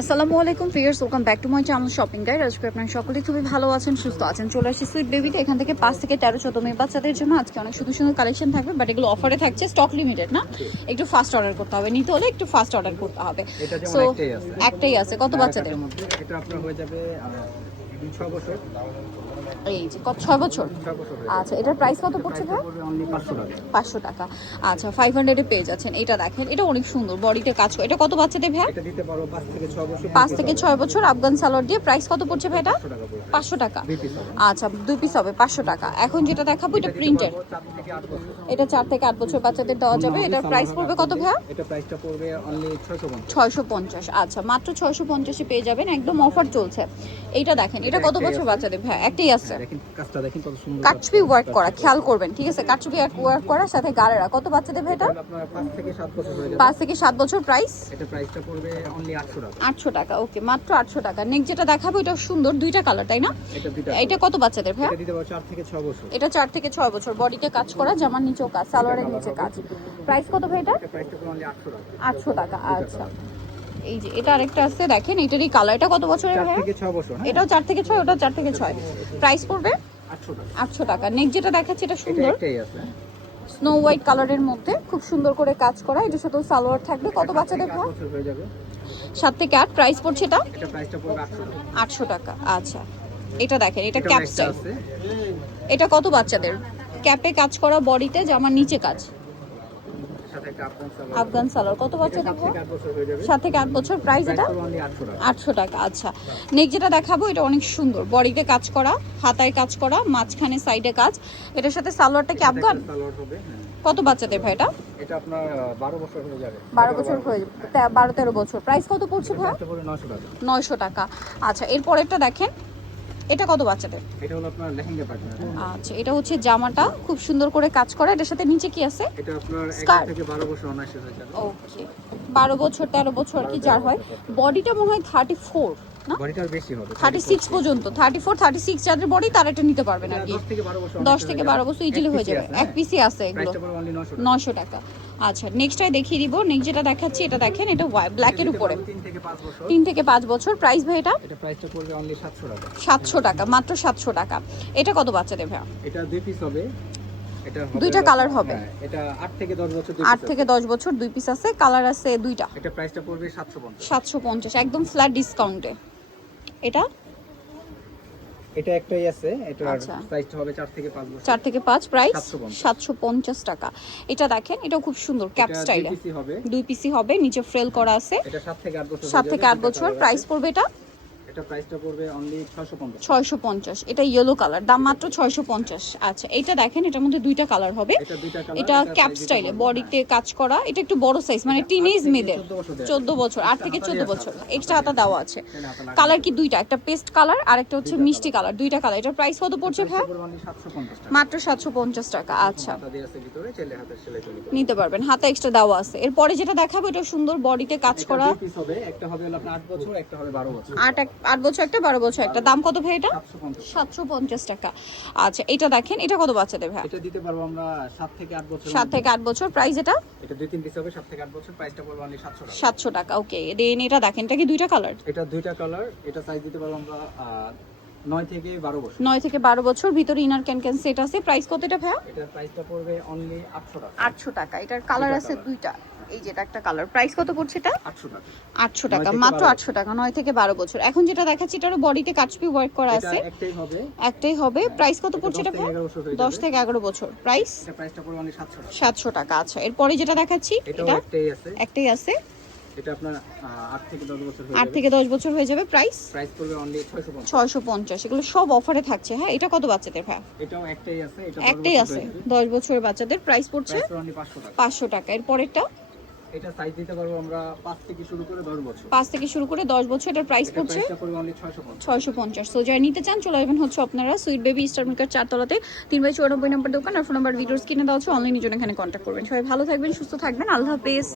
আসসালামু আলাইকুম viewers, welcome back to my channel shopping guide. আজকে আপনারা সকলেই খুবই ভালো আছেন, সুস্থ আছেন। চলে আসি সুইট বেবিতে। এখান থেকে 5 থেকে 13 14 মেয়ে বাচ্চাদের জন্য আজকে অনেক সুন্দর সুন্দর কালেকশন থাকবে, বাট এগুলো অফারে থাকছে, স্টক লিমিটেড না। একটু ফাস্ট অর্ডার করতে হবে, নিতে হলে একটু ফাস্ট অর্ডার করতে হবে। সো একটাই আছে। কত বাচ্চাদের? এটা আপনার হয়ে যাবে 6 বছর। এই যে কত, 6 বছর? আচ্ছা, এটার প্রাইস কত পড়ছে ভাই? 500 টাকা। আচ্ছা, 500 এ পেয়ে যাচ্ছেন। এটা দেখেন, এটা অনেক সুন্দর, বডিতে কাজ করে। এটা কত বাচ্চাদের ভাই? এটা দিতে পারো 5 থেকে 6 বছর। 5 থেকে 6 বছর আফগান সালোয়ার দিয়ে। প্রাইস কত পড়ছে ভাই এটা? 500 টাকা। আচ্ছা, 2 পিস হবে 500 টাকা। এখন যেটা দেখাবো এটা প্রিন্টেড। এটা 4 থেকে 8 বছর বাচ্চাদের দেওয়া যাবে। এটার প্রাইস পড়বে কত ভাই? এটা প্রাইসটা পড়বে অনলি 650। আচ্ছা, মাত্র 650 এ পেয়ে যাবেন, একদম অফার চলছে। এইটা দেখেন, এটা কত বছর বাচ্চাদের ভাই? একটাই আছে। দেখেন কাজটা দেখেন কত সুন্দর। কাটছবি ওয়ার্ক করা, খেয়াল করবেন, ঠিক আছে? কাটছবি ওয়ার্ক করার সাথে গাড়েরা। কত বাচ্চাদের ভাই এটা? আপনার 5 থেকে 7 বছর হয়ে যাবে। 5 থেকে 7 বছর। প্রাইস? এটা প্রাইসটা পড়বে অনলি 800 টাকা। 800 টাকা। ওকে, মাত্র 800 টাকা। নেক্সট যেটা দেখাবো এটা সুন্দর, দুইটা কালার, তাই না? এটা কত বাচ্চাদের ভাই? এটা দিতে পারো 4 থেকে 6 বছর। এটা 4 থেকে 6 বছর। বডিতে কাজ করা, জামার নিচেও কাজ, সালোয়ারের নিচে কাজ। প্রাইস কত ভাই এটা? এটা প্রাইসটা পড়বে অনলি 800 টাকা। 800 টাকা। আচ্ছা, এই যে এটা আরেকটা আছে দেখেন, এটারই কালার। এটা কত বছরের 4 ভাই? থেকে 6 বছর। হ্যাঁ, এটাও 4 থেকে 6, ওটাও 4 থেকে 6। প্রাইস পড়বে 800 টাকা। 800 টাকা। নেক্সট যেটা দেখাচ্ছি এটা এটা সুন্দর, একটাই আছে। স্নো হোয়াইট কালারের মধ্যে, খুব সুন্দর করে কাজ করা। এটার সাথে সালোয়ার থাকবে। কত বাচ্চাদের ভাই? 8 বছর হয়ে যাবে। 7 থেকে 8। প্রাইস পড়ছে এটা এটা প্রাইসটা পড়বে 800 টাকা। 800 টাকা। আচ্ছা, এটা দেখেন, এটা এটা ক্যাপ একটা স্টাইল। আছে। এটা কত বাচ্চাদের? ক্যাপে কাজ করা, বডিতে জামার নিচে কাজ, সাথে একটা আফগান সালোয়ার। কত বাচ্চাদের ভাই? 7 থেকে 8 বছর হয়ে যাবে। 7 থেকে 8 বছর। প্রাইস এটা প্রাইস অনলি 800 টাকা। 800 টাকা। আচ্ছা, নেক্সট যেটা দেখাবো এটা অনেক সুন্দর, বডিতে কাজ করা, হাতায় কাজ করা, মাঝখানে সাইডে কাজ। এটার সাথে সালোয়ারটা কি আফগান? সালোয়ার হবে। হ্যাঁ, কত বাচ্চাদের ভাই এটা? এটা আপনার 12 বছর হয়ে যাবে। 12 বছর হয়ে 12-13 বছর। প্রাইস কত পড়ছে ভাই? এটা পড়বে 900 টাকা। 900 টাকা। আচ্ছা, এরপরেরটা দেখেন, এটা কত বাচ্চাদের? এটা হলো আপনার লেহেঙ্গা পার্টনার। আচ্ছা, এটা হচ্ছে জামাটা খুব সুন্দর করে কাজ করা। এটার সাথে নিচে কি আছে? এটা আপনার Skirt? 11 থেকে 12 বছর অনায়াসে হয়ে যাবে। ওকে, 12 বছর 13 বছর আর কি যার হয়। বডিটা মনে হয় 34 না, বডিটার বেশি হবে। 36 পর্যন্ত। 34 36 যাদের বডি তারা এটা নিতে পারবেন আর কি। 10 থেকে 12 বছর। 10 থেকে 12 বছর ইজিলি হয়ে যাবে। এক পিসি আছে এগুলো। প্রাইসটা পড়বে অনলি 900 টাকা। 900 টাকা। আচ্ছা, নেক্সটটাই দেখিয়ে দিব। নেক্সট যেটা দেখাচ্ছি এটা দেখেন, এটা ব্ল্যাকের উপরে। 3 থেকে 5 বছর। 3 থেকে 5 বছর। প্রাইস ভাই এটা? এটা প্রাইসটা পড়বে অনলি 700 টাকা। 700 টাকা, মাত্র 700 টাকা। এটা কত বাচ্চাদের ভাই? এটা 2 পিস হবে। এটা হবে দুইটা কালার হবে। হ্যাঁ, এটা 8 থেকে 10 বছর 8 থেকে 10 বছর 2 পিস আছে, কালার আছে দুইটা। এটা প্রাইসটা পড়বে 750। 750, একদম ফ্ল্যাট ডিসকাউন্টে। এটা একটাই আছে। এটার আচ্ছা। প্রাইসটা হবে 4 থেকে 5 বছর। 4 থেকে 5। প্রাইস 750 750 টাকা। এটা দেখেন, এটাও খুব সুন্দর, ক্যাপ এটা স্টাইলে। 2 পিসই হবে। 2 পিসি হবে, নিচে ফ্রেল করা আছে। এটা 7 থেকে 8 বছর। 7 থেকে 8 বছর। প্রাইস পড়বে এটা? এটা প্রাইসটা পড়বে অনলি 650। 650। এটা ইয়েলো কালার, দাম মাত্র 650। আচ্ছা, এটা দেখেন, এটার মধ্যে দুইটা কালার হবে। এটা দুইটা কালার। এটা ক্যাপ স্টাইলে, বডিতে কাজ করা। এটা একটু বড় সাইজ, মানে টিনেজ মেয়েদের। 14 বছর, 8 থেকে 14 বছর। এক্সট্রা হাতা দেওয়া আছে। কালার কি দুইটা? একটা পেস্ট কালার আর একটা হচ্ছে মিষ্টি কালার। দুইটা কালার। এটার প্রাইস কত পড়ছে ভাই? অনলি 750 টাকা। মাত্র 750 টাকা। আচ্ছা, হাতা দিয়ে আছে ভিতরে, চাইলে হাতের সেলাই করে নিতে নিতে পারবেন, হাতে এক্সট্রা দেওয়া আছে। এরপরে যেটা দেখাবো এটা সুন্দর, বডিতে কাজ পারবেন। করা। 2 পিস হবে। একটা হবে হলো আপনার 8 বছর, একটা হবে 12 বছর। 8 বছর একটা, 12 বছর একটা। দাম কত ভাই এটা? 750। 750 টাকা। আচ্ছা, এটা দেখেন, এটা কত বাচ্চাদের ভাই? এটা দিতে পারবো আমরা 7 থেকে 8 বছর। 7 থেকে 8 বছর। প্রাইস এটা? এটা 2-3 পিস হবে। 7 থেকে 8 বছর। প্রাইসটা পড়বে অনলি 700 টাকা। 700 টাকা। ওকে, দেন এটা দেখেন, এটা কি দুইটা কালার? এটা দুইটা কালার। এটা সাইজ দিতে পারবো আমরা 9 থেকে 12 বছর। 9 থেকে 12 বছর। ভিতরে ইনার ক্যান সেট আছে। প্রাইস কত এটা ভাই? এটার প্রাইসটা পড়বে অনলি 800 টাকা। 800 টাকা। এটার কালার আছে দুইটা। এই যে এটা একটা কালার। প্রাইস কত পড়ছে এটা? 800 টাকা। 800 টাকা, 9 থেকে মাত্র 12 800 টাকা। 9 থেকে 12 বছর। এখন যেটা দেখাচ্ছি এটারও বডিতে কাটছবি ওয়ার্ক করা এটা আছে। একটাই হবে। একটাই হবে। প্রাইস কত পড়ছে এটা ভাই? 10 10 থেকে 11 বছর। প্রাইস এটা প্রাইসটা পড়বে অনলি 700 টাকা। 700 টাকা। আচ্ছা, এরপরে যেটা দেখাচ্ছি এটাও এটা একটাই আছে। একটাই আছে। এটা আপনার 8 থেকে 10 বছর হয়ে 8 যাবে। থেকে 10 বছর হয়ে যাবে। প্রাইস প্রাইস পড়বে অনলি 650। 650। এগুলো সব অফারে থাকছে। হ্যাঁ, এটা কত বাচ্চাদের ভাই? এটাও একটাই আছে। এটা একটাই আছে, 10 বছরের বাচ্চাদের। প্রাইস পড়ছে প্রাইস অনলি 500 টাকা। 500 টাকা। এরপরেরটা এটা সাইজ দিতে পারবো আমরা 5 থেকে শুরু করে 10 বছর। 5 থেকে শুরু করে 10 বছর। এটার প্রাইস এটা পড়ছে প্রাইসটা পড়বে অনলি 650। 650। সো যারা নিতে চান চলে আসবেন হচ্ছে আপনারা সুইট বেবি স্টার মিল্কার 4 তলাতে 3/94 নম্বর দোকান। আর ফোন নাম্বার ভিডিওস কিনে দেওয়া হচ্ছে। অনলাইনে জন্য এখানে কন্ট্যাক্ট করবেন। সবাই ভালো থাকবেন, সুস্থ থাকবেন। আল্লাহ হাফেজ।